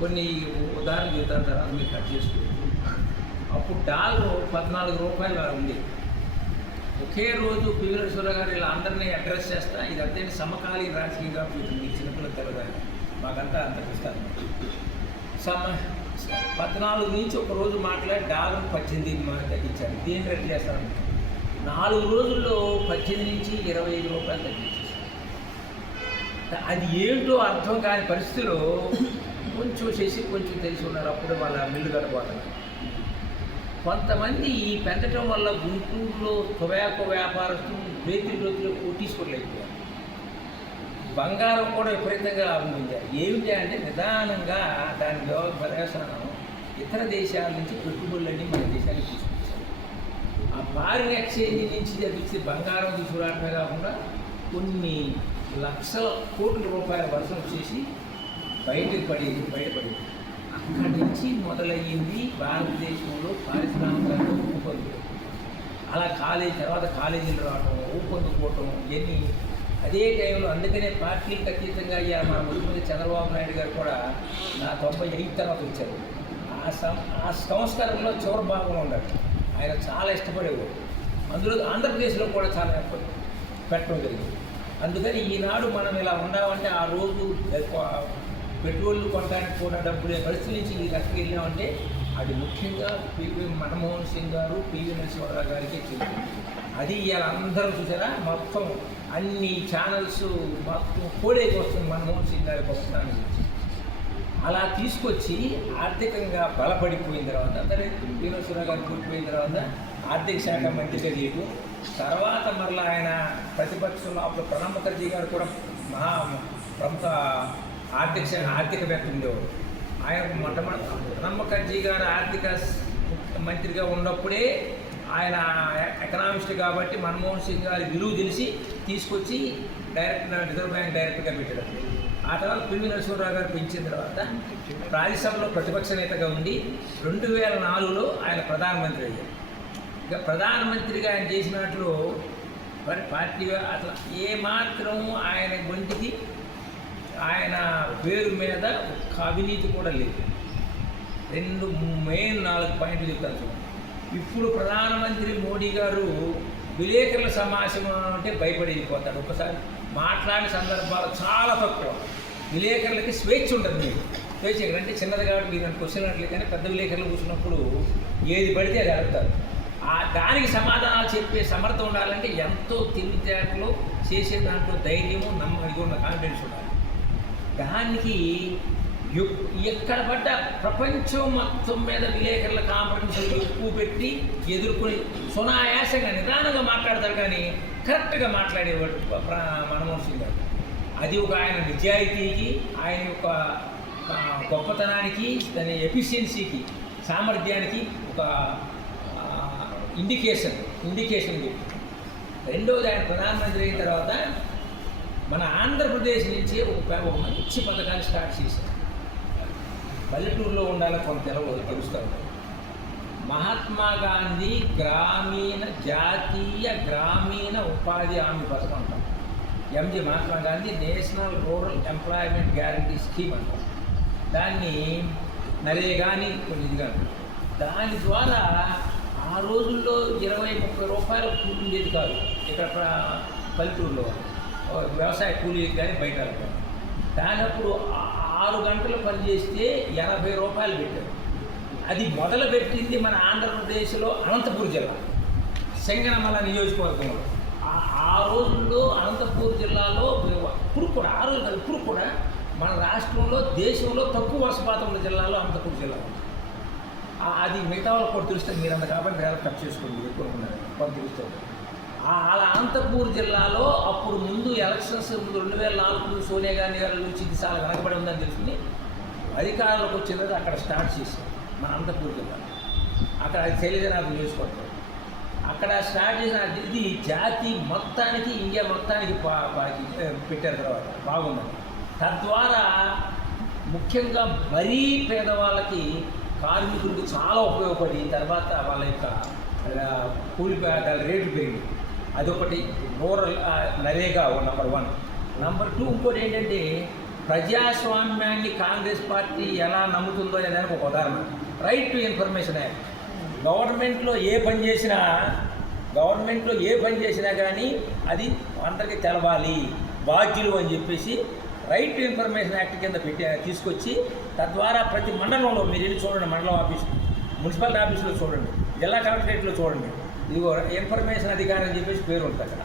కొన్ని ఉదాహరణ జీవితాల తర్వాత మీరు కట్ చేసుకోవచ్చు. అప్పుడు డాలరు 14 రూపాయలు ఉంది. ఒకే రోజు పివి నరసింహారావు గారు ఇలా అందరినీ అడ్రస్ చేస్తా ఇదంతా సమకాలీన రాజకీయంగా మీకు చిన్నపిల్లలు తెలదాలి మాకంతా అంత ఇస్తారు. 14 నుంచి ఒక రోజు మాట్లాడి డాలర్ 18 తగ్గించారు. దేని రెడ్డి చేస్తారంటే 4 రోజుల్లో 18 నుంచి 25 రూపాయలు తగ్గించేసారు. అది ఏంటో అర్థం కాని పరిస్థితిలో కొంచెం చేసి కొంచెం తెలిసి ఉన్నారు. అప్పుడు వాళ్ళ మిల్లు కట్టబోతున్నారు. కొంతమంది ఈ పెంచడం వల్ల గుంటూరులో టొబాకో వ్యాపారస్తులు బేకరీలో కొట్టించుకోలేకపోయారు. బంగారం కూడా విపరీతంగా లాభం పొందారు. ఏమిటి అంటే నిదానంగా దాని వ్యవసాయం ఇతర దేశాల నుంచి పెట్టుబడులన్నీ మన దేశానికి తీసుకొచ్చారు. ఆ ఫారిన్ ఎక్స్చేంజ్ నుంచి తెప్పించి బంగారం తీసుకురావడమే కాకుండా కొన్ని లక్షల కోట్ల రూపాయల వర్షం వచ్చేసి బయటపడింది. అక్కడి నుంచి మొదలయ్యింది భారతదేశంలో పారిశ్రామిక ఊపందుకోవడం. అలా తర్వాత కాలేజీలు రావటం, ఊపందుకోవటం ఇవన్నీ అదే టైంలో. అందుకనే పార్టీలకు అతీతంగా అయ్యా మన ముఖ్యమంత్రి చంద్రబాబు నాయుడు గారు కూడా నా 95 తర్వాత వచ్చారు. ఆ సంస్కారంలో చివరి భాగంలో ఉన్నాడు. ఆయన చాలా ఇష్టపడేవాడు. అందులో ఆంధ్రప్రదేశ్లో కూడా చాలా ఎఫర్ట్ పెట్టడం జరిగింది. అందుకని ఈనాడు మనం ఇలా ఉన్నామంటే ఆ రోజు పెట్రోల్ కొనడానికి కూడా డబ్బులే పరిస్థితి నుంచి ఈ రకంగా వెళ్ళామంటే అది ముఖ్యంగా మన్మోహన్ సింగ్ గారు, పివి నరసింహారావు గారికి చెందింది. అది ఇలా అందరూ చూసారా, మొత్తం అన్ని ఛానల్స్ మొత్తం కోడేకి వస్తుంది మన్మోహన్ సింగ్ గారి గొప్పతనాన్ని గురించి. అలా తీసుకొచ్చి ఆర్థికంగా బలపడిపోయిన తర్వాత అందరూ పివి నరసింహారావు గారు కూలిపోయిన తర్వాత ఆర్థిక శాఖ మంత్రిగా చేయడం. తర్వాత మరలా ఆయన ప్రతిపక్షంలో అప్పుడు ప్రణబ్ ముఖర్జీ గారు కూడా ప్రముఖ ఆర్థికవేత్త ఉండేవాడు. ఆయన మొట్టమొదటి ప్రణబ్ ముఖర్జీ గారు ఆర్థిక మంత్రిగా ఉన్నప్పుడే ఆయన ఎకనామిస్ట్ కాబట్టి మన్మోహన్ సింగ్ గారి విలువ తెలిసి తీసుకొచ్చి రిజర్వ్ బ్యాంక్ డైరెక్టర్గా పెట్టాడు. ఆ తర్వాత పివి నరసింహారావు గారు పెంచిన తర్వాత రాజ్యసభలో ప్రతిపక్ష నేతగా ఉండి 2004లో ఆయన ప్రధానమంత్రి అయ్యారు. ఇక ప్రధానమంత్రిగా ఆయన చేసినట్లు మరి పార్టీగా అట్లా ఏమాత్రం ఆయన ఒంటికి ఆయన పేరు మీద ఒక్క అవినీతి కూడా లేదు. 4 పాయింట్లు చెప్తాను. ఇప్పుడు ప్రధానమంత్రి మోడీ గారు విలేకరుల సమావేశం అంటే భయపడి వెళ్ళిపోతాడు. ఒకసారి మాట్లాడిన సందర్భాలు చాలా తక్కువ. విలేకరులకి స్వేచ్ఛ ఉంటుంది. మీకు స్వేచ్ఛ అంటే చిన్నది కాబట్టి మీరు క్వశ్చన్ అట్లేదు, కానీ పెద్ద విలేకరులు కూర్చున్నప్పుడు ఏది పడితే అది అడుగుతారు. దానికి సమాధానాలు చెప్పే సమర్థం ఉండాలంటే ఎంతో తెలివితేటలు చేసే దాంట్లో ధైర్యము ఇది ఉన్న కాన్ఫిడెన్స్ ఉండాలి. దానికి ఎక్కడ పడ్డ ప్రపంచం మొత్తం మీద విలేకరుల కాన్ఫరెన్స్లు ఎక్కువ పెట్టి ఎదుర్కొని సునాయాసంగా నిదానంగా మాట్లాడతారు, కానీ కరెక్ట్గా మాట్లాడేవాడు మన్మోహన్ సింగ్ గారు. అది ఒక ఆయన నిజాయితీకి, ఆయన యొక్క గొప్పతనానికి, దాని ఎఫిషియన్సీకి, సామర్థ్యానికి ఒక ఇండికేషన్ చెప్పి. రెండవది ఆయన ప్రధానమంత్రి అయిన తర్వాత మన ఆంధ్రప్రదేశ్ నుంచి ఒక మంచి పథకాన్ని స్టార్ట్ చేశారు. పల్లెటూరులో ఉండాలని కొంత తెలుస్తూ ఉంటారు. మహాత్మా గాంధీ జాతీయ గ్రామీణ ఉపాధి హామీ పథకం అంటాం. MG Mahatma Gandhi national rural employment guarantee scheme అంటాం. దాన్ని నరేగాని కొన్ని ఇదిగా. దాని ద్వారా ఆ రోజుల్లో 20-30 రూపాయల కూలి ఉండేది కాదు. ఇక్కడ పల్లెటూరులో వ్యవసాయ కూలీకి కానీ బయట దానప్పుడు 6 గంటలు పనిచేస్తే 80 రూపాయలు పెట్టారు. అది మొదలుపెట్టింది మన ఆంధ్రప్రదేశ్లో అనంతపూర్ జిల్లా సింగనమల నియోజకవర్గంలో. ఆ రోజుల్లో అనంతపూర్ జిల్లాలో ఇప్పుడు కూడా మన రాష్ట్రంలో దేశంలో తక్కువ వర్షపాతం ఉన్న జిల్లాలో అనంతపూర్ జిల్లా. అది మిగతా వాళ్ళు కూడా తెలుస్తుంది. మీరు అంత కాబట్టి వేరే కట్ చేసుకోండి, ఎక్కువ ఉన్నారు కొంత తెలుస్తుంది. అలా అనంతపూర్ జిల్లాలో అప్పుడు ముందు ఎలక్షన్స్ 2004 సోనియా గాంధీ గారి నుంచి ఇది చాలా వెనకబడి ఉందని తెలుసుకుని అధికారంలోకి వచ్చినది అక్కడ స్టార్ట్ చేశారు మన అనంతపూర్ జిల్లా. అక్కడ అది తెలియజనాథం నియోజకవర్గం. అక్కడ స్టార్ట్ చేసిన ఇది జాతి మొత్తానికి, ఇండియా మొత్తానికి పెట్టారు. తర్వాత బాగుందని తద్వారా ముఖ్యంగా మరీ పేదవాళ్ళకి, కార్మికులకు చాలా ఉపయోగపడి తర్వాత వాళ్ళ యొక్క కూలి రేట్లు పెరిగింది. అదొకటి రూరల్ నరేగా నెంబర్ 1. నెంబర్ 2 ఇంకోటి ఏంటంటే ప్రజాస్వామ్యాన్ని కాంగ్రెస్ పార్టీ ఎలా నమ్ముతుందో అనే దానికి ఒక ఉదాహరణ రైట్ టు ఇన్ఫర్మేషన్ యాక్ట్. గవర్నమెంట్లో ఏ పని చేసినా కానీ అది అందరికీ తెలవాలి, బాధ్యులు అని చెప్పేసి రైట్ టు ఇన్ఫర్మేషన్ యాక్ట్ కింద తీసుకొచ్చి తద్వారా ప్రతి మండలంలో మీరు వెళ్ళి చూడండి, మండలం ఆఫీసు, మున్సిపాలిటీ ఆఫీసులో చూడండి, జిల్లా కలెక్టరేట్లో చూడండి, ఇదిగో ఇన్ఫర్మేషన్ అధికారి అని చెప్పేసి పేరు ఉంటుంది అక్కడ.